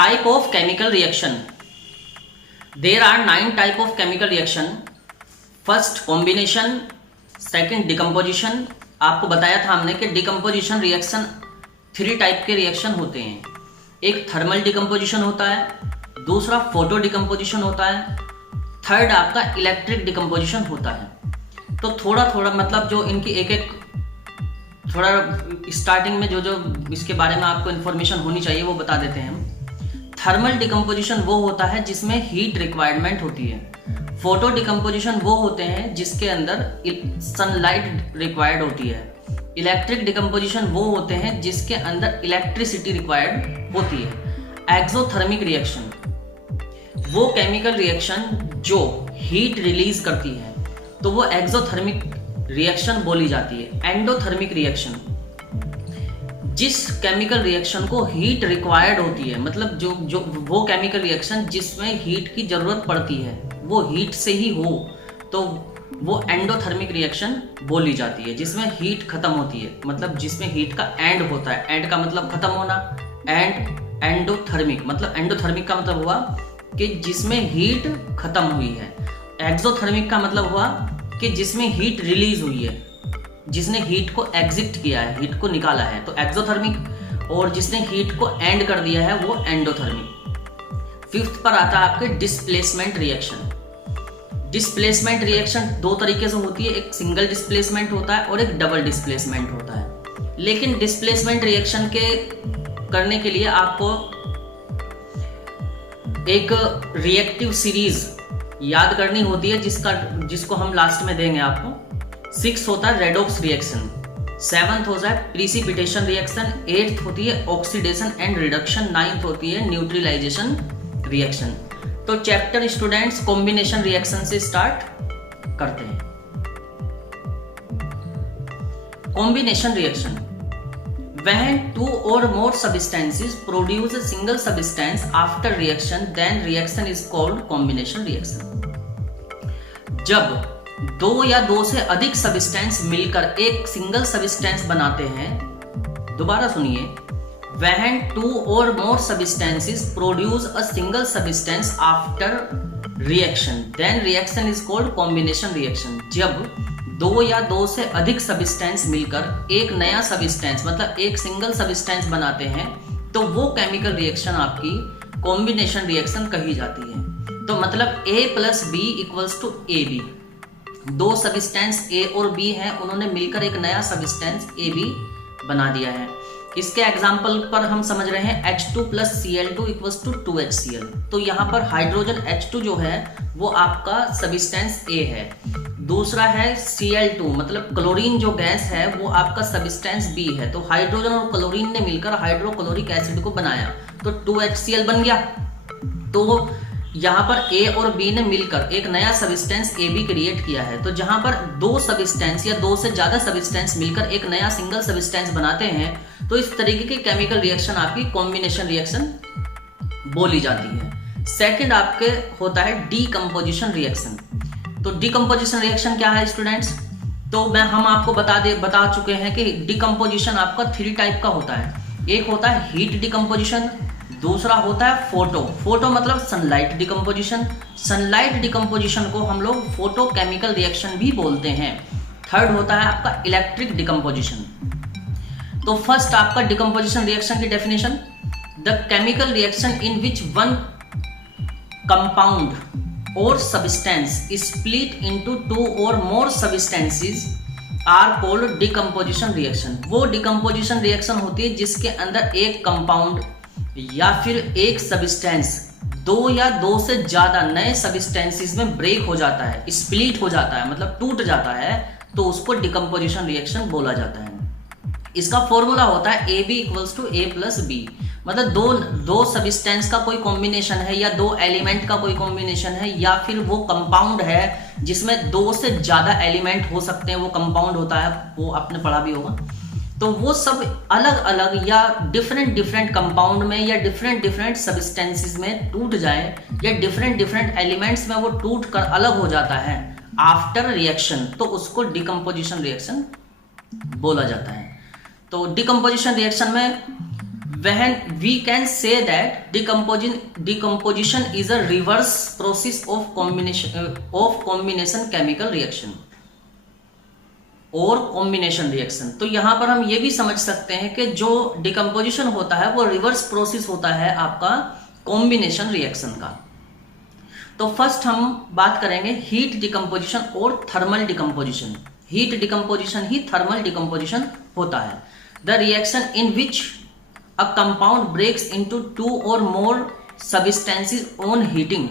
Type of chemical reaction. There are 9 type of chemical reaction. First combination, second decomposition. आपको बताया था हमने कि डिकम्पोजिशन रिएक्शन 3 टाइप के रिएक्शन होते हैं. एक थर्मल डिकम्पोजिशन होता है, दूसरा फोटो डिकम्पोजिशन होता है, थर्ड आपका इलेक्ट्रिक डिकम्पोजिशन होता है. तो थोड़ा थोड़ा मतलब जो इनकी एक एक थोड़ा स्टार्टिंग में जो जो इसके बारे में आपको इन्फॉर्मेशन होनी चाहिए वो बता देते हैं हम. थर्मल डिकम्पोजिशन वो होता है जिसमें हीट रिक्वायरमेंट होती है. फोटो डिकम्पोजिशन वो होते हैं जिसके अंदर सनलाइट रिक्वायर्ड होती है. इलेक्ट्रिक डिकम्पोजिशन वो होते हैं जिसके अंदर इलेक्ट्रिसिटी रिक्वायर्ड होती है. एक्सोथर्मिक रिएक्शन वो केमिकल रिएक्शन जो हीट रिलीज करती है तो वो एक्सोथर्मिक रिएक्शन बोली जाती है. एंडोथर्मिक रिएक्शन जिस केमिकल रिएक्शन को हीट रिक्वायर्ड होती है, मतलब जो वो केमिकल रिएक्शन जिसमें हीट की जरूरत पड़ती है वो हीट से ही हो तो वो एंडोथर्मिक रिएक्शन बोली जाती है. जिसमें हीट खत्म होती है, मतलब जिसमें हीट का एंड होता है. एंड का मतलब खत्म होना. एंडोथर्मिक मतलब एंडोथर्मिक का मतलब हुआ कि जिसमें हीट खत्म हुई है. एक्सोथर्मिक का मतलब हुआ कि जिसमें हीट रिलीज हुई है, जिसने हीट को एग्जिट किया है, हीट को निकाला है, तो एक्सोथर्मिक. और जिसने हीट को एंड कर दिया है वो एंडोथर्मिक. फिफ्थ पर आता है आपके डिस्प्लेसमेंट रिएक्शन. डिस्प्लेसमेंट रिएक्शन 2 तरीके से होती है. एक सिंगल डिस्प्लेसमेंट होता है और एक डबल डिस्प्लेसमेंट होता है. लेकिन डिस्प्लेसमेंट रिएक्शन के करने के लिए आपको एक रिएक्टिव सीरीज याद करनी होती है जिसको हम लास्ट में देंगे आपको. 6 होता है रेडॉक्स रिएक्शन, 7th होता है प्रिसिपिटेशन रिएक्शन, 8th होती है ऑक्सीडेशन एंड रिडक्शन, 9th होती है न्यूट्रलाइजेशन रिएक्शन. तो चैप्टर स्टूडेंट्स कॉम्बिनेशन रिएक्शन से स्टार्ट करते हैं. Combination reaction when 2 or more substances produce a single substance after reaction then reaction is called combination reaction. जब 2 या 2 से अधिक सब्सटेंस मिलकर एक सिंगल सब्सटेंस बनाते हैं, दोबारा सुनिए, when 2 or more substances produce a single substance after reaction then reaction is called combination reaction. जब 2 या 2 से अधिक सब्सटेंस मिलकर एक नया सब्सटेंस मतलब एक सिंगल सब्सटेंस बनाते हैं तो वो केमिकल रिएक्शन आपकी कॉम्बिनेशन रिएक्शन कही जाती है. तो मतलब A + B = AB. 2 substance A और B हैं, उन्होंने मिलकर एक नया सब्सटेंस AB बना दिया है. इसके एग्जाम्पल पर हम समझ रहे हैं H2 + Cl2 = 2HCl. तो यहाँ पर हाइड्रोजन H2 जो है वो आपका सब्सटेंस A है. दूसरा है Cl2 मतलब क्लोरीन जो गैस है वो आपका सब्सटेंस B है. तो हाइड्रोजन और क्लोरीन ने मिलकर हाइड्रोक्लोरिक एसिड को बनाया तो 2HCl बन गया. तो यहाँ पर A और B ने मिलकर एक नया सब्सटेंस AB क्रिएट किया है. तो जहाँ पर 2 सब्सटेंस या 2 से ज्यादा सब्सटेंस मिलकर एक नया सिंगल सब्सटेंस बनाते हैं तो इस तरीके की केमिकल रिएक्शन आपकी कॉम्बिनेशन रिएक्शन बोली जाती है. सेकंड आपके होता है डीकम्पोजिशन रिएक्शन. तो डीकम्पोजिशन रिएक्शन क्या है स्टूडेंट्स? तो हम आपको बता चुके हैं कि डीकम्पोजिशन आपका 3 टाइप का होता है. एक होता है हीट डीकम्पोजिशन, दूसरा होता है फोटो मतलब सनलाइट डिकम्पोजिशन. सनलाइट डिकम्पोजिशन को हम लोग फोटो केमिकल रिएक्शन भी बोलते हैं. थर्ड होता है आपका इलेक्ट्रिक डिकम्पोजिशन. तो फर्स्ट आपका डिकम्पोजिशन रिएक्शन की definition, the chemical reaction in which one compound और substance split into 2 or more substances are called decomposition reaction. वो डिकम्पोजिशन रिएक्शन होती है जिसके अंदर एक कंपाउंड या फिर एक सब्सटेंस 2 या 2 से ज्यादा नए सब्सटेंसेस में ब्रेक हो जाता है, स्प्लिट हो जाता है, मतलब टूट जाता है, तो उसको डिकम्पोजिशन रिएक्शन बोला जाता है. इसका फॉर्मूला होता है AB = A + B. मतलब दो सब्सटेंस का कोई कॉम्बिनेशन है या 2 एलिमेंट का कोई कॉम्बिनेशन है या फिर वो कंपाउंड है जिसमें 2 से ज्यादा एलिमेंट हो सकते हैं, वो कंपाउंड होता है, वो आपने पढ़ा भी होगा. तो वो सब अलग अलग या डिफरेंट कंपाउंड में या डिफरेंट सब्सटेंसेस में टूट जाए या डिफरेंट एलिमेंट्स में वो टूट कर अलग हो जाता है आफ्टर रिएक्शन, तो उसको डिकम्पोजिशन रिएक्शन बोला जाता है. तो डिकम्पोजिशन रिएक्शन में when we can say that decomposition is a reverse process of combination chemical reaction और कॉम्बिनेशन रिएक्शन। तो यहां पर हम ये भी समझ सकते हैं कि जो डिकम्पोजिशन होता है वो रिवर्स प्रोसेस होता है आपका कॉम्बिनेशन रिएक्शन का। तो फर्स्ट हम बात करेंगे हीट डिकम्पोजिशन और थर्मल डिकम्पोजिशन। हीट डिकम्पोजिशन ही थर्मल डिकम्पोजिशन होता है। The reaction in which a compound breaks into 2 और मोर सब्सटेंसेस ऑन हीटिंग।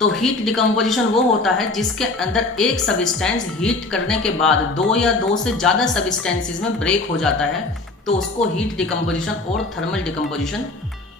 तो हीट डिकम्पोजिशन वो होता है जिसके अंदर एक सब्सटेंस हीट करने के बाद 2 या 2 से ज्यादा सब्सटेंसेस में ब्रेक हो जाता है, तो उसको हीट डिकम्पोजिशन और थर्मल डिकम्पोजिशन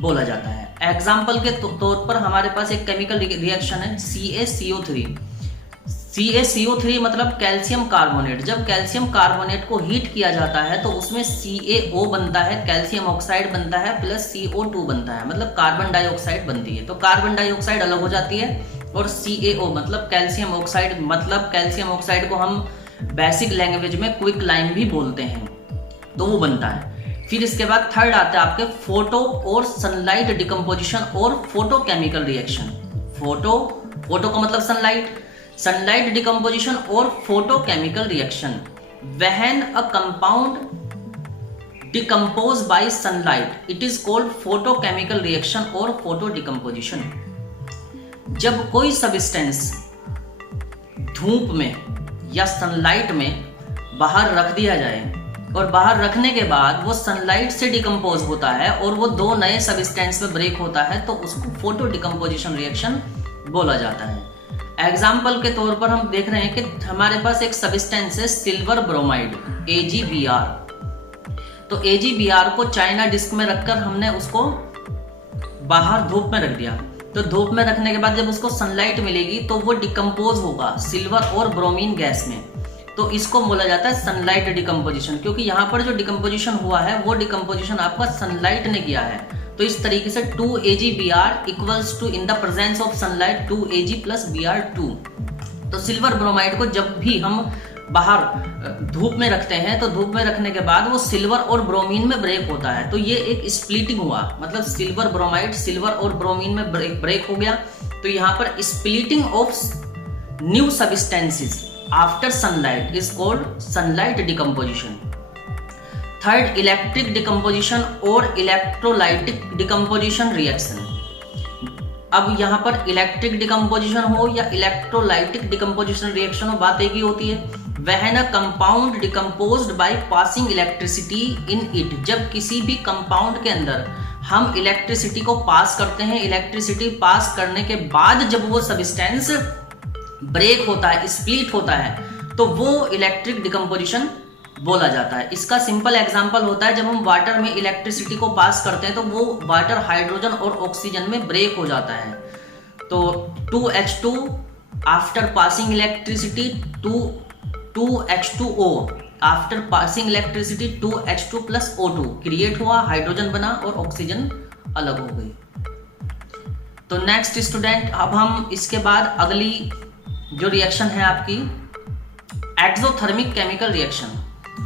बोला जाता है। एग्जाम्पल के तौर पर हमारे पास एक केमिकल रिएक्शन है CaCO3। CaCO3 मतलब कैल्शियम कार्बोनेट। जब कैल्शियम कार्बोनेट को हीट किया जाता है तो उसमें CaO बनता है, कैल्शियम ऑक्साइड बनता है, प्लस CO2 बनता है, मतलब कार्बन डाइऑक्साइड बनती है। तो कार्बन डाइऑक्साइड अलग हो जाती है और CaO मतलब कैल्शियम ऑक्साइड, मतलब कैल्शियम ऑक्साइड को हम बेसिक लैंग्वेज में क्विक लाइम भी बोलते हैं, तो वो बनता है। फिर इसके बाद थर्ड आता है आपके फोटो और सनलाइट डिकम्पोजिशन और फोटोकेमिकल रिएक्शन। फोटो का मतलब सनलाइट डिकम्पोजिशन और photochemical reaction. When a compound decompose by sunlight it is called photochemical reaction और फोटो डिकम्पोजिशन। जब कोई सब्सटेंस धूप में या सनलाइट में बाहर रख दिया जाए और बाहर रखने के बाद वो सनलाइट से डिकम्पोज होता है और वो 2 नए सब्सटेंस में ब्रेक होता है, तो उसको फोटो डिकम्पोजिशन रिएक्शन बोला जाता है। एग्जाम्पल के तौर पर हम देख रहे हैं कि हमारे पास एक सब्सटेंस है सिल्वर ब्रोमाइड AgBr। तो AgBr को चाइना डिस्क में रखकर हमने उसको बाहर धूप में रख दिया। तो धूप में रखने के बाद जब उसको सनलाइट मिलेगी तो वो डिकम्पोज होगा सिल्वर और ब्रोमीन गैस में। तो इसको बोला जाता है सनलाइट डिकम्पोजिशन, क्योंकि यहाँ पर जो डिकम्पोजिशन हुआ है वो डिकम्पोजिशन आपका सनलाइट ने किया है। तो इस तरीके से 2Ag Br equals to in the presence of sunlight 2Ag plus Br2। तो सिल्वर ब्रोमाइड को जब भी हम बाहर धूप में रखते हैं तो धूप में रखने के बाद वो सिल्वर और ब्रोमीन में ब्रेक होता है। तो ये एक स्प्लिटिंग हुआ, मतलब सिल्वर ब्रोमाइड सिल्वर और ब्रोमीन में ब्रेक हो गया। तो यहाँ पर splitting of new substances after sunlight is called sunlight decomposition. Third electric decomposition और इलेक्ट्रोलाइटिक डिकम्पोजिशन रिएक्शन। अब यहाँ पर इलेक्ट्रिक डिकम्पोजिशन हो या इलेक्ट्रोलाइटिक डिकम्पोजिशन रिएक्शन हो, बात एक ही होती है। When a compound decomposed by passing electricity in it. जब किसी भी कंपाउंड के अंदर हम इलेक्ट्रिसिटी को पास करते हैं, इलेक्ट्रिसिटी पास करने के बाद जब वो सब्सटेंस ब्रेक होता है, स्प्लिट होता है, तो वो इलेक्ट्रिक डिकम्पोजिशन बोला जाता है। इसका सिंपल एग्जांपल होता है जब हम वाटर में इलेक्ट्रिसिटी को पास करते हैं तो वो वाटर हाइड्रोजन और ऑक्सीजन में ब्रेक हो जाता है। तो 2H2 after passing electricity 2H2O after passing electricity 2H2 plus O2 create हुआ, हाइड्रोजन बना और ऑक्सीजन अलग हो गई। तो नेक्स्ट स्टूडेंट, अब हम इसके बाद अगली जो रिएक्शन है आपकी exothermic chemical reaction.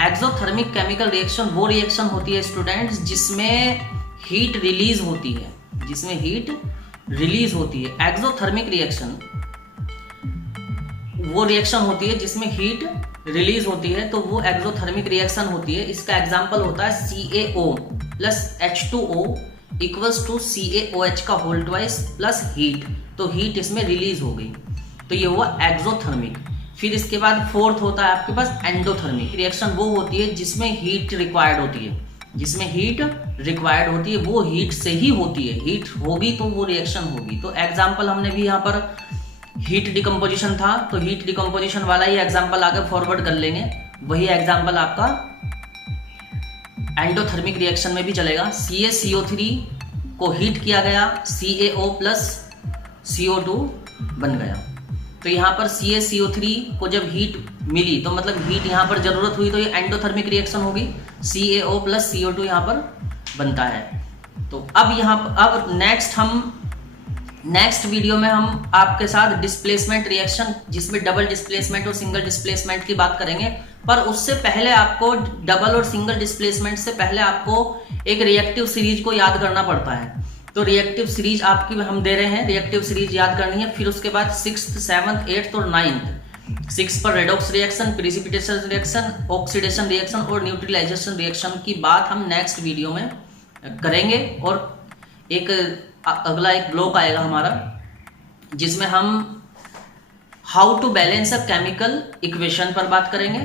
Exothermic chemical reaction वो रिएक्शन होती है स्टूडेंट्स जिसमें हीट रिलीज होती है, जिसमें हीट रिलीज होती है। एक्सोथर्मिक रिएक्शन वो रिएक्शन होती है जिसमें हीट रिलीज होती है, तो वो एक्सोथर्मिक रिएक्शन होती है। इसका एग्जांपल होता है CaO plus H2O equals to CaOH का होल ट्वाइस प्लस हीट। तो हीट इसमें रिलीज हो गई, तो ये हुआ एक्सोथर्मिक। फिर इसके बाद फोर्थ होता है आपके पास एंडोथर्मिक रिएक्शन। वो होती है जिसमें हीट रिक्वायर्ड होती है, जिसमें हीट रिक्वायर्ड होती है, वो हीट से ही होती है। हीट होगी तो वो रिएक्शन होगी। तो एग्जांपल हमने भी यहाँ पर हीट डिकम्पोजिशन था, तो हीट डिकम्पोजिशन वाला ही एग्जांपल आगे फॉरवर्ड कर लेंगे। वही एग्जांपल आपका एंडोथर्मिक रिएक्शन में भी चलेगा। CaCO3 को हीट किया गया, CaO प्लस CO2 बन गया। तो यहाँ पर CaCO3 को जब हीट मिली तो मतलब हीट यहाँ पर जरूरत हुई, तो ये एंडोथर्मिक रिएक्शन होगी। CaO प्लस CO2 यहाँ पर बनता है। तो अब यहाँ अब नेक्स्ट वीडियो में हम आपके साथ डिस्प्लेसमेंट रिएक्शन, जिसमें डबल डिस्प्लेसमेंट और सिंगल डिस्प्लेसमेंट की बात करेंगे, पर उससे पहले आपको डबल और सिंगल डिस्प्लेसमेंट से पहले आपको एक रिएक्टिव सीरीज को याद करना पड़ता है। तो रिएक्टिव सीरीज आपकी हम दे रहे हैं, रिएक्टिव सीरीज याद करनी है। फिर उसके बाद 6th, 7th, 8th और 9th, 6 पर redox reaction, precipitation reaction, oxidation reaction और न्यूट्रलाइजेशन रिएक्शन की बात हम नेक्स्ट वीडियो में करेंगे। और एक अगला एक ब्लॉक आएगा हमारा जिसमें हम how to balance a chemical equation पर बात करेंगे।